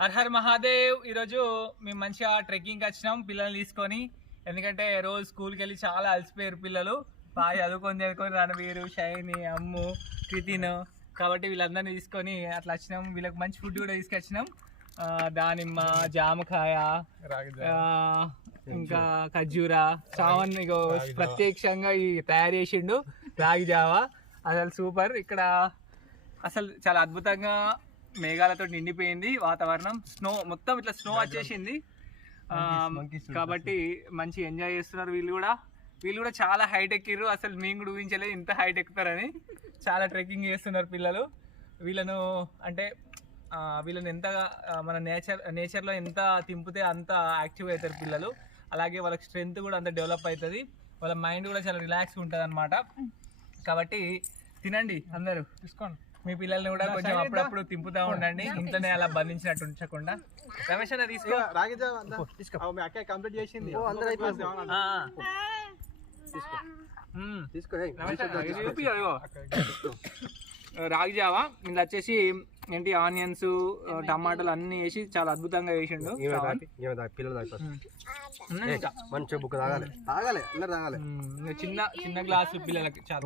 Her her Mahadev ఈరోజు మేము మంచిగా ట్రెక్కింగ్కి వచ్చినాం పిల్లల్ని తీసుకొని. ఎందుకంటే రోజు స్కూల్కి వెళ్ళి చాలా అలసిపోయారు పిల్లలు. బాగా చదువుకొని చదువుకొని రణవీరు షైని అమ్ము క్రితిన్ కాబట్టి వీళ్ళందరినీ తీసుకొని అట్లా వచ్చినాం. వీళ్ళకి మంచి ఫుడ్ కూడా తీసుకొచ్చినాం. దానిమ్మ జామకాయ ఇంకా ఖర్జూరా చావన్ ఇగో ప్రత్యక్షంగా ఈ తయారు చేసిండు. రాగి జావా అసలు సూపర్. ఇక్కడ అసలు చాలా అద్భుతంగా మేఘాలతో నిండిపోయింది వాతావరణం. స్నో మొత్తం ఇట్లా స్నో వచ్చేసింది. ఆ, కాబట్టి మంచి ఎంజాయ్ చేస్తున్నారు వీళ్ళు కూడా. వీళ్ళు కూడా చాలా హైట్ ఎక్కిర్రు. అసలు మేము కూడా ఊహించలేదు ఇంత హైట్ ఎక్కుతారని. చాలా ట్రెక్కింగ్ చేస్తున్నారు పిల్లలు. వీళ్ళను అంటే ఆ, వీళ్ళని ఎంత మన నేచర్ నేచర్లో ఎంత తింపితే అంత యాక్టివ్ అవుతారు పిల్లలు. అలాగే వాళ్ళకి స్ట్రెంగ్త్ కూడా అంత డెవలప్ అవుతుంది. వాళ్ళ మైండ్ కూడా చాలా రిలాక్స్ ఉంటుంది అనమాట కాబట్టి తినండి అందరూ. తీసుకోండి మీ పిల్లల్ని కూడా కొంచెం అప్పుడప్పుడు తింపుతా ఉండండి. ఇంట్లోనే అలా బంధించినట్టు ఉంచకుండా. రమేష్ అన్న తీసుకో. రాగి జావ తీసుకో. మీ అక్క కంప్లీట్ చేసింది. అందరూ అయిపోయింది. ఆ, ఆ. మ్మ్. తీసుకో రమేష్ అన్న, ఇది చూపి అదిగో. రాగి జావా ఇందులో వచ్చేసి ఏంటి ఆనియన్స్ టమాటాలు అన్ని వేసి చాలా అద్భుతంగా వేసిండు బుక్ తాగాలి. తాగాలి అందరు తాగాలి. మ్మ్. ఇంకా చిన్న చిన్న గ్లాసు పిల్లలకి చాలా.